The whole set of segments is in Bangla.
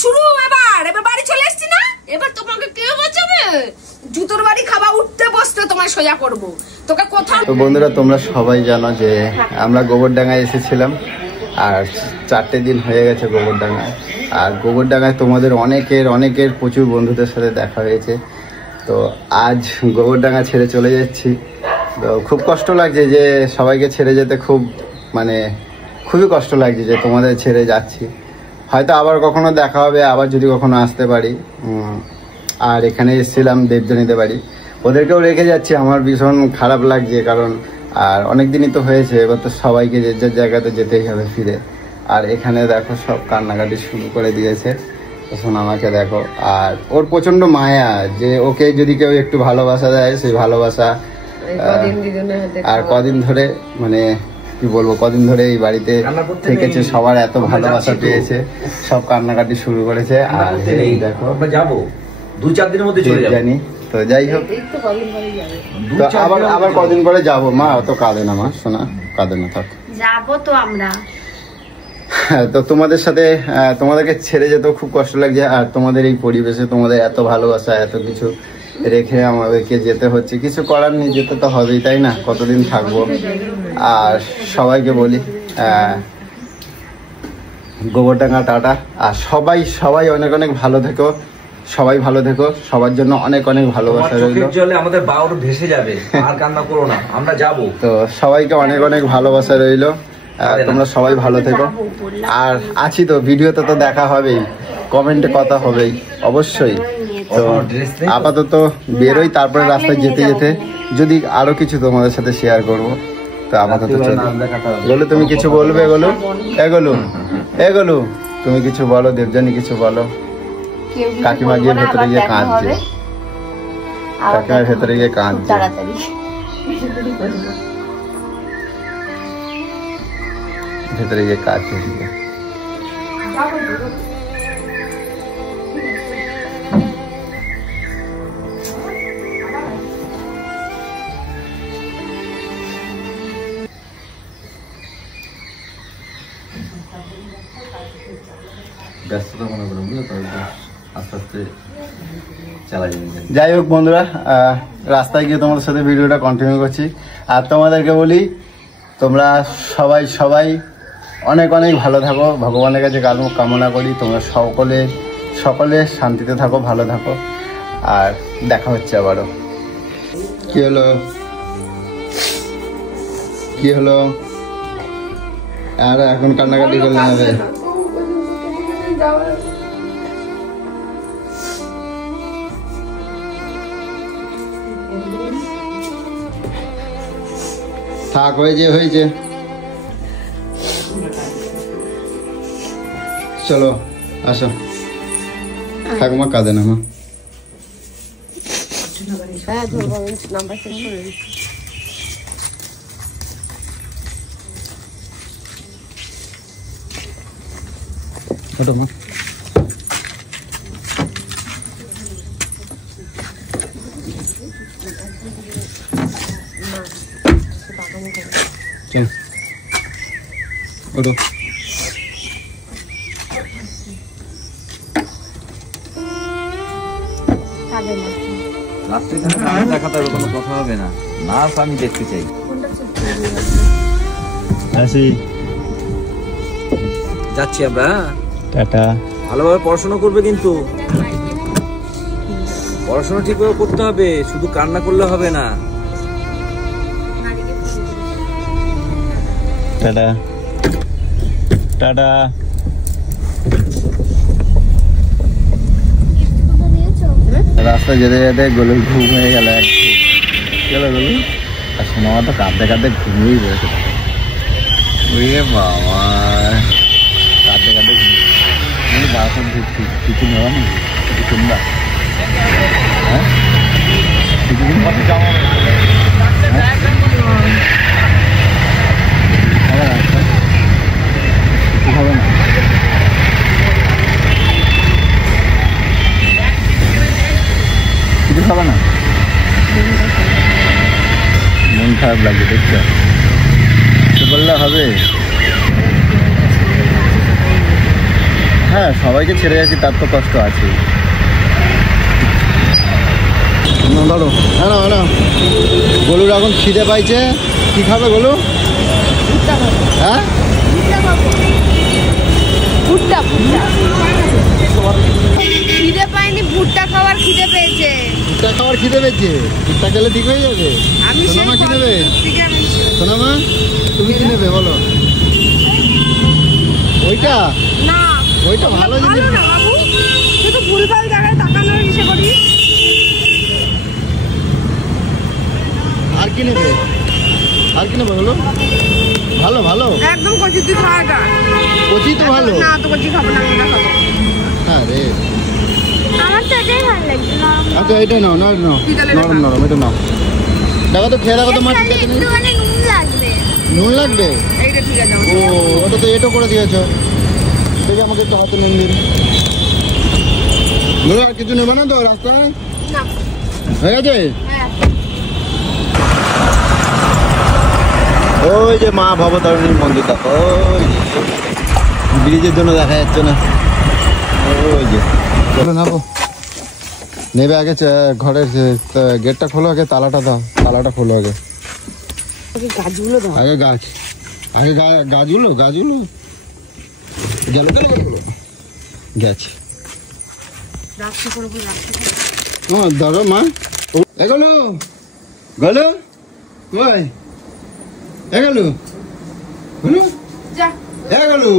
শুরু। এবার বাড়ি চলে এসছি না, এবার তোমাকে কে বাঁচাবে? জুতোর বাড়ি খাবা, উঠতে বসতে তোমায় সোজা করবো তোকে কোথাও। তো বন্ধুরা, তোমরা সবাই জানো যে আমরা গোবরডাঙ্গায় এসেছিলাম, আর 4টে দিন হয়ে গেছে গোবরডাঙ্গায়। আর গোবরডাঙ্গায় তোমাদের অনেকের প্রচুর বন্ধুদের সাথে দেখা হয়েছে। তো আজ গোবরডাঙ্গা ছেড়ে চলে যাচ্ছি। তো খুব কষ্ট লাগছে যে সবাইকে ছেড়ে যেতে, খুবই কষ্ট লাগছে যে তোমাদের ছেড়ে যাচ্ছি। হয়তো আবার কখনো দেখা হবে, আবার যদি কখনো আসতে পারি। আর এখানে এসেছিলাম দেবজনীদের বাড়ি, ওদেরকেও রেখে যাচ্ছি। আমার ভীষণ খারাপ লাগছে, কারণ আর অনেক দিনই তো হয়েছে, এবার তো সবাইকে যে যার জায়গাতে যেতেই হবে ফিরে। আর এখানে দেখো সব কান্নাকাটি শুরু করে দিয়েছে। তখন আমাকে দেখো, আর ওর প্রচন্ড মায়া যে ওকে যদি কেউ একটু ভালোবাসা দেয়, সেই ভালোবাসা আর কদিন ধরে মানে কি বলবো, কদিন ধরে এই বাড়িতে থেকেছে, সবার এত ভালোবাসা পেয়েছে, সব কান্নাকাটি শুরু করেছে। আর এই দেখো যাবো 2-4 দিনের মধ্যে চলে যাবো, জানি। তো যাই হোক, তো আবার কদিন পরে যাবো। মা অত কাঁদে না, মা শোনা কাঁদে না, থাক যাবো তো আমরা। তো তোমাদের সাথে তোমাদেরকে ছেড়ে যেতেও খুব কষ্ট লাগছে। আর তোমাদের এই পরিবেশে তোমাদের এত ভালোবাসা, এত কিছু রেখে আমাদেরকে যেতে হচ্ছে। কিছু করার নেই, যেতে তো হবেই, তাই না? কতদিন থাকবো। আর সবাইকে বলি গোবরডাঙ্গা টাটা। আর সবাই অনেক ভালো থেকো, সবাই ভালো থেকো, সবার জন্য অনেক ভালোবাসা রইল। জলে আমাদের বাউর ভেসে যাবে, আর কান্না করো না, আমরা যাবো। তো সবাইকে অনেক ভালোবাসা রইল। তোমরা সবাই ভালো থেকো। আর আছি তো, ভিডিওতে তো দেখা হবেই, কমেন্টে কথা হবেই অবশ্যই। তো আপাতত বেরোই, তারপরে রাস্তায় যেতে যেতে যদি আরো কিছু তোমাদের সাথে শেয়ার করব। তো আপাতত বলো, তুমি কিছু বলবে? এগোলো তুমি কিছু বলো, দেবজানী কিছু বলো। কাকিমা গিয়ে ভেতরে গিয়ে কাঁদছে, কাকিমার ভেতরে গিয়ে কাঁদছে, ভেতরে গিয়ে কাঁদছে। ব্যস্ততা মনে করো, বুঝলো? আস্তে আস্তে চালাই। যাই হোক বন্ধুরা, রাস্তায় গিয়ে তোমাদের সাথে ভিডিওটা কন্টিনিউ করছি। আর তোমাদেরকে বলি, তোমরা সবাই অনেক ভালো থাকো। ভগবানের কাছে কামনা করি তোমরা সকলে শান্তিতে থাকো, ভালো থাকো। আর দেখা হচ্ছে আবারও। কি হলো? আর এখন কান্নাকাটি করলে হবে? থাক, হয়েছে। চলো আসো, ঠাকুমা কাঁদে না। মা ওঠো। দেখাতে হবে, কোনো কথা হবে না। নাচ আমি দেখতে চাই। যাচ্ছি আমরা, টাটা। ভালোভাবে পড়াশোনা করবে, কিন্তু পড়াশোনা ঠিকভাবে করতে হবে, শুধু কান্না করলে হবে না। Tata tata. রাস্তা যেতে যেতে গোলুর ঘুম হয়ে গেল। গোলু আর সোনামা তো কাঁদতে ঘুমিয়েই পড়েছে। বাবা, কাঁদতে ঘুমিয়ে বাসন কিছু নেওয়া নেই, কিছু কিনবা? হ্যাঁ, কিছু কিনবা? হবে না, কিছু খাবে না? মন খারাপ লাগছে, দেখছো? বললে হবে? হ্যাঁ সবাইকে ছেড়ে যাচ্ছি, তার তো কষ্ট আছে। ধরো না গোলুর এখন খিদে পাইছে, কি খাবে গোলু? হ্যাঁ খিদে পায়নি, ভুট্টা খাওয়ার খিদে পেয়েছে। ভুট্টা খাওয়ার খিদে পেয়েছে? ভুট্টা খেলে ঠিক হয়ে যাবে। আমি সোনামা কি নেবে? সোনামা তুমি কি নেবে বলো? ওইটা না, ওইটা ভালো জিনিস না বাবু, তুই তো ভুলভাল জায়গায় তাকানোর ইচ্ছে করিস। আর কি নেবে? আর কি নেবে বলো? ভালো ভালো একদম কচি, তুই খা এটা। কচি তো ভালো না তো কচি খাবো না, এটা খাবো। হ্যাঁ রে, আমার তো এটাই ভালো লাগছে। আচ্ছা এটা নাও, নরম নরম এটা নাও। দেখো তো খেয়ে দেখো তো মা, ঠিক আছে নুন লাগবে? নুন লাগবে? এইটা ঠিক আছে। ও ওটা তো এটো করে দিয়েছো। দেখি আমাকে একটু হাতে নুন দিন। আর কিছু নেবে না তো রাস্তায়? না হয়ে গেছে? হ্যাঁ। ওই যে মা ভবতারিণীর মন্দিরটা, ওই ব্রিজের জন্য দেখা যাচ্ছে না। ওই যে চলো নাবো, নেবে আগে ঘরের গেটটা খোলো, আগে তালাটা দাও, তালাটা খোলো আগে। গাছগুলো দাও আগে গাছ, আগে গাছগুলো গেল গেছে। ধরো মা, এগোলো গেলো কই এগোলো গেলো যা। এগোলো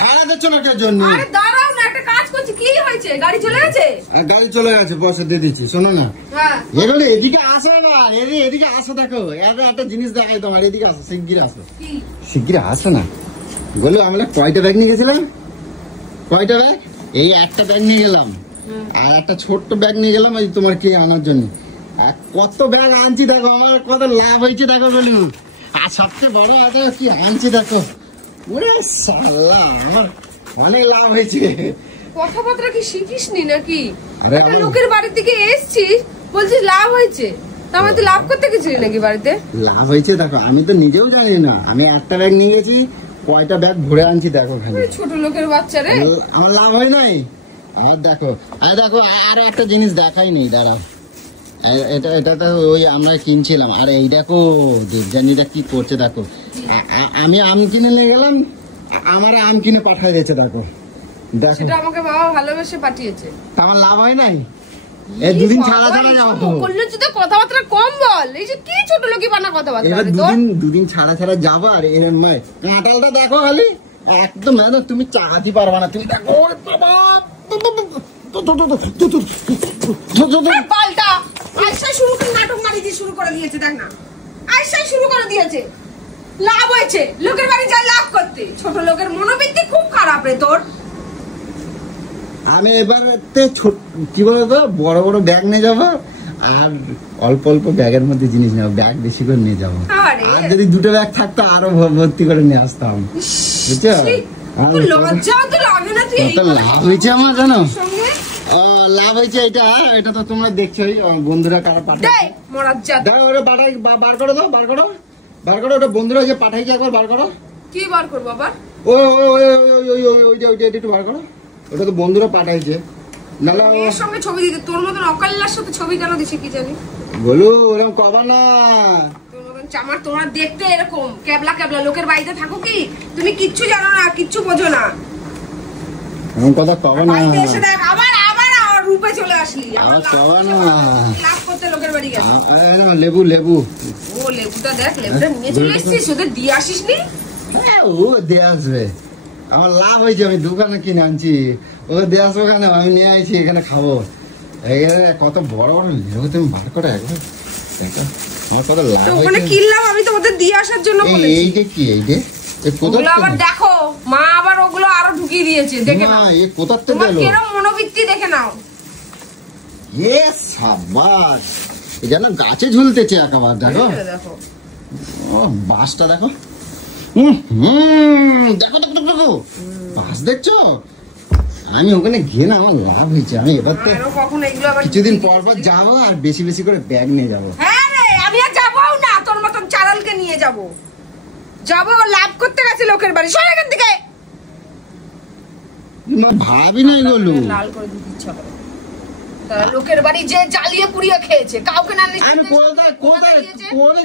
সারা দিচ্ছ না কে জন্য? আরে দাঁড়াও না, একটা কাজ করছি। কি হয়েছে? গাড়ি চলে গেছে? গাড়ি চলে গেছে, পয়সা দিয়ে দিচ্ছি। শোনো না, হ্যাঁ এগুলো এদিকে আসো না, এদিকে আসো, দেখো একটা জিনিস দেখাই তোমার, এদিকে আসো, শিগগির আসো, কি? শিগগির আসো না। বলো আমরা কয়টা ব্যাগ নিয়ে গেছিলাম? কয়টা ব্যাগ? এই একটা ব্যাগ নিয়ে গেলাম, আর একটা ছোট্ট ব্যাগ নিয়ে গেলাম ওই তোমার কি আনার জন্য। আর কত ব্যাগ আনছি দেখো, আমার কত লাভ হয়েছে দেখো বলু। আর সবচেয়ে বড় আছে কি আনছি দেখো, ওরে শালা আমার অনেক লাভ হয়েছে। কথাবার্তা কি শিখিস নি নাকি? আরে একটা লোকের বাড়ির দিকে এসছিস, বলছিস লাভ হয়েছে। তাহলে তুই লাভ করতে গেছিলি নাকি বাড়িতে? লাভ হয়েছে দেখো, আমি তো নিজেও জানি না। আমি একটা ব্যাগ নিয়ে গেছি, কয়টা ব্যাগ ভরে আনছি দেখো খালি। ছোট লোকের বাচ্চা রে, আমার লাভ হয় নাই। আর দেখো আরো একটা জিনিস দেখাই নেই, দাঁড়াও। এটা তো ওই আমরা কিনছিলাম। আর এই দেখো দেবজানিটা কি করছে দেখো, আমি আম কিনে নিয়ে গেলাম, আমার আম কিনে পাঠাই দিয়েছে দেখো। দেখো সেটা আমাকে বাবা ভালোবেসে পাঠিয়েছে। তা আমার লাভ হয় নাই? এই দুদিন ছাড়া যাবো। করলে যদি কথাবার্তা কম বল, এই যে কি ছোট লোকই বানা কথাবার্তা। এবার দুদিন ছাড়া যাবো। আর এর কাঁঠালটা দেখো খালি একদম, তুমি চাহাতে পারবা না। তুমি দেখো বাবা, পাল্টা আইসাই শুরু করে নাটক মারিয়ে শুরু করে দিয়েছে। দেখ না, আইসাই শুরু করে দিয়েছে। লাভ হয়েছে, লোকের বাড়ি যায় লাভ করতে। ছোট লোকের মনোবৃত্তি খুব খারাপ রে তোর। আমি এবার কি বলতো, বড় বড় ব্যাগ নিয়ে যাবো, আর অল্প অল্প ব্যাগের মধ্যে জিনিস নেবো, ব্যাগ বেশি করে নিয়ে যাবো। আর যদি দুটো ব্যাগ থাকতো আরো ভর্তি করে নিয়ে আসতাম, বুঝছো? লজ্জাও তো লাগে না? তুই লাভ হয়েছে আমার, জানো লাভ হয়েছে। এটা তো তোমরা দেখছোই, বন্ধুরা কারা পাঠায়। ওটা বার করো তো, বার করো ওটা বন্ধুরা যে পাঠাইছে, একবার বার করো। কি বার করবো আবার? ওইটা একটু বার করো, ওটা তো বন্ধুরা পাঠাইছে। নাহলে এর সঙ্গে ছবি দিতে তোর মতন অকাল্লার সাথে ছবি কেন দিছে কি জানি। বলু ওরকম কবা না, তোর মতন চামার তোমরা দেখতে এরকম ক্যাবলা ক্যাবলা। লোকের বাড়িতে থাকো কি তুমি? কিচ্ছু জানো না, কিচ্ছু বোঝো না। এরকম কথা কবা না। বাড়িতে এসে দেখ আবার রূপে চলে আসলি। আবার কবা না। লাভ করতে লোকের বাড়ি গেছে। লেবু ও লেবুটা দেখ, লেবুটা নিয়ে চলে এসেছিস, ওদের দিয়ে আসিস নি? হ্যাঁ ও দিয়ে আসবে, আমার লাভ হয়েছে। আমি দোকানে কিনে আনছি, ও দিয়ে আসবো কেন? আমি নিয়ে আসছি, এখানে খাবো। এখানে কত বড় বড় লেবু, তুমি বার করে একবার দেখো, আমার কত লাভ হয়েছে। ওখানে কিনলাম আমি, তো ওদের দিয়ে আসার জন্য বলেছি। এইটা কি? ওগুলো আবার দেখো, মা আবার ওগুলো আরো ঢুকিয়ে দিয়েছে। দেখে নাও কোথার থেকে তোমার কিরকম মনোবৃত্তি, দেখে নাও। সাবাস, এই যেন গাছে ঝুলতেছে একেবারে। দেখো দেখো ও বাঁশটা দেখো, দেখো দেখো বাঁশ দেখছো? আমি ওখানে গিয়ে না আমার লাভ হয়েছে। আমি এবার কিছুদিন পর পর যাবো, আর বেশি বেশি করে ব্যাগ নিয়ে যাবো। হ্যাঁ রে, আমি আর যাবো না, তোর মতন চালালকে নিয়ে যাবো। লাভ করতে গেছে লোকের বাড়ি। সর এখান থেকে। ভাবি না এগুলো লাল করে দিতে ইচ্ছা করে। তারা লোকের বাড়ি যে জ্বালিয়ে পুড়িয়ে খেয়েছে, কাউকে না আমি কোথায়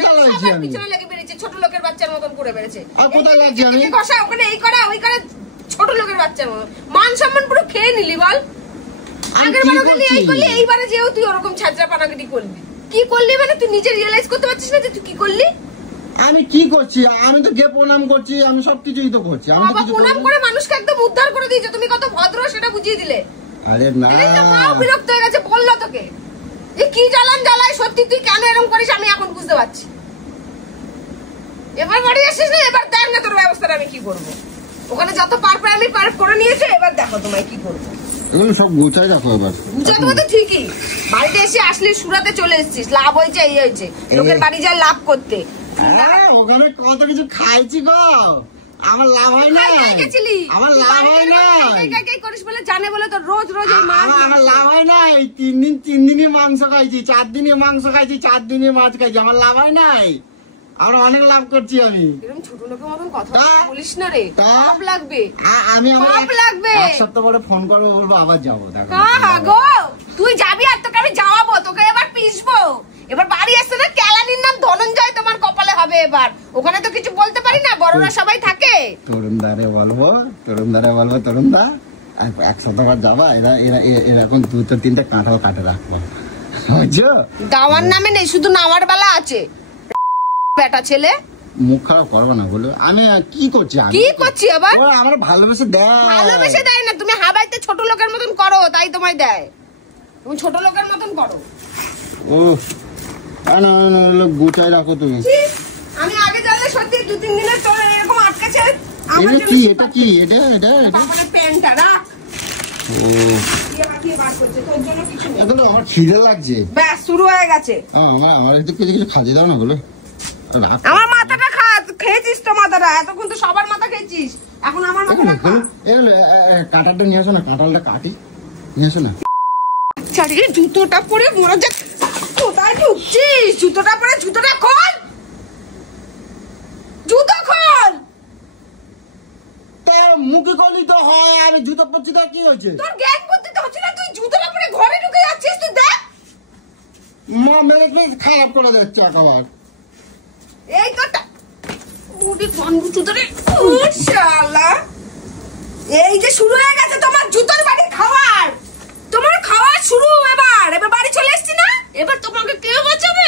জ্বালাইছি আমি? পিছনে লেগে বেরিয়েছে, ছোট লোকের বাচ্চার মতন করে বেরিয়েছে। আর কোথায় লাগছে আমি? ঘষা ওখানে এই করে ওই করে, ছোট লোকের বাচ্চার মতো। মান সম্মান পুরো খেয়ে নিলি বল। আগের বার খালি এই করলি, এইবারে যেও তুই ওরকম ছাত্রা পানাগিরি করলি। কি করলি মানে তুই নিজে রিয়েলাইজ করতে পারছিস না যে তুই কি করলি? আমি কি করছি? আমি তো গিয়ে প্রণাম করছি, আমি সবকিছুই তো করছি। আমি তো কিছু প্রণাম করে মানুষকে একদম উদ্ধার করে দিয়েছো। তুমি কত ভদ্র সেটা বুঝিয়ে দিলে। আরে না, মাও বিরক্ত হয়ে গেছে, বললো তোকে যে কি জ্বালান জ্বালায়, সত্যি তুই কেন এরকম করিস আমি এখন বুঝতে পারছি। এবার বাড়ি আসিস না, এবার দেখ না তোর ব্যবস্থাটা আমি কি করবো। ওখানে যত পারবে আমি পার করে নিয়েছে, এবার দেখো তোমায় কি করবো। এগুলো সব গোছাই রাখো এবার। বুঝা তোমার তো ঠিকই, বাড়িতে এসে আসলে সুরাতে চলে এসেছিস, লাভ হয়েছে এই হয়েছে, লোকের বাড়ি যায় লাভ করতে। ওখানে কত কিছু খাইছি গো, আমার লাভ হয় না। আমার লাভ হয় না, করিস বলে জানে বলে তো রোজ রোজ এই মাছ। আমার লাভ হয় নাই। 3 দিনই মাংস খাইছি, 4 দিনই মাংস খাইছি, 4 দিনই মাছ খাইছি। আমার লাভ হয় নাই, আমরা অনেক লাভ করছি। আমি এরকম ছোট লোকের মতন কথা বলিস না রে, পাপ লাগবে। আমি পাপ লাগবে। এক সপ্তাহ পরে ফোন করে বলবো আবার যাবো। গো তুই যাবি আর তোকে আমি যাওয়াবো, তোকে এবার পিসবো। এবার বাড়ি আসতে না, কেলানির নাম ধনঞ্জয় তোমার কপালে হবে এবার। ওখানে তো কিছু বলতে পারি না, বড়রা সবাই থাকে। তরুণদারে বলবো, তরুণদা এক সপ্তাহ পর যাবা। এরকম 2-3টা কাঁঠাল কাটে রাখবো, বুঝছো? দাওয়ার নামে নেই, শুধু নামার বেলা আছে। বেটা ছেলে মুখ খারাপ করবো না বলে। আমি কি করছি? কি করছি আবার? আমার ভালোবেসে দেয়। ভালোবেসে দেয় না, তুমি হাবাইতে ছোট লোকের মতন করো, তাই তোমায় দেয়। তুমি ছোট লোকের মতন করো। ও গুছাই রাখো তুমি। আমি আগে জানলে সত্যি 2-3 দিনের তোর এরকম আটকেছে। এটা কি? এটা প্যান্টটা রাখ। ও তোর জন্য কিছু নেই। এগুলো আমার খিদে লাগছে। ব্যাস শুরু হয়ে গেছে। আমার একটু কিছু খাইয়ে দাও না বলে। আমার মাথাটা খেয়েছিস তো, মাথাটা এতক্ষণ তো সবার মাথা খেয়েছিস, এখন আমার মাথাটা খা। কাঁটালটা নিয়ে আসো না, কাঁটালটা কাটি নিয়ে আসো না। চারিয়ে জুতোটা পরে মরা যাক। কোথায় ঢুকছিস? জুতোটা পরে, জুতোটা খোল, জুতো খোল। তো মুখে করলি তো হয়, আমি জুতো পরছি তো কি হয়েছে? তোর জ্ঞান বুদ্ধি তো হচ্ছে না, তুই জুতোটা পরে ঘরে ঢুকে যাচ্ছিস। তুই দেখ মা মেরে খারাপ করে যাচ্ছে একেবারে। এই তো এই যে শুরু হয়ে গেছে তোমার জুতোর বাড়ি খাওয়ার। তোমার খাওয়ার শুরু এবার বাড়ি চলে এসছি না, এবার তোমাকে কে বাঁচাবে?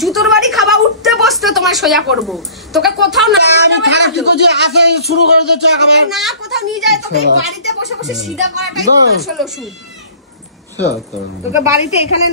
জুতোর বাড়ি খাওয়া, উঠতে বসতে তোমার সোজা করবো। তোকে কোথাও না আসে শুরু করে দিচ্ছে একেবারে। না কোথাও নিয়ে যায়, তোকে বাড়িতে বসে বসে সিধা করাটাই আসল ওষুধ। তোকে বাড়িতে এখানে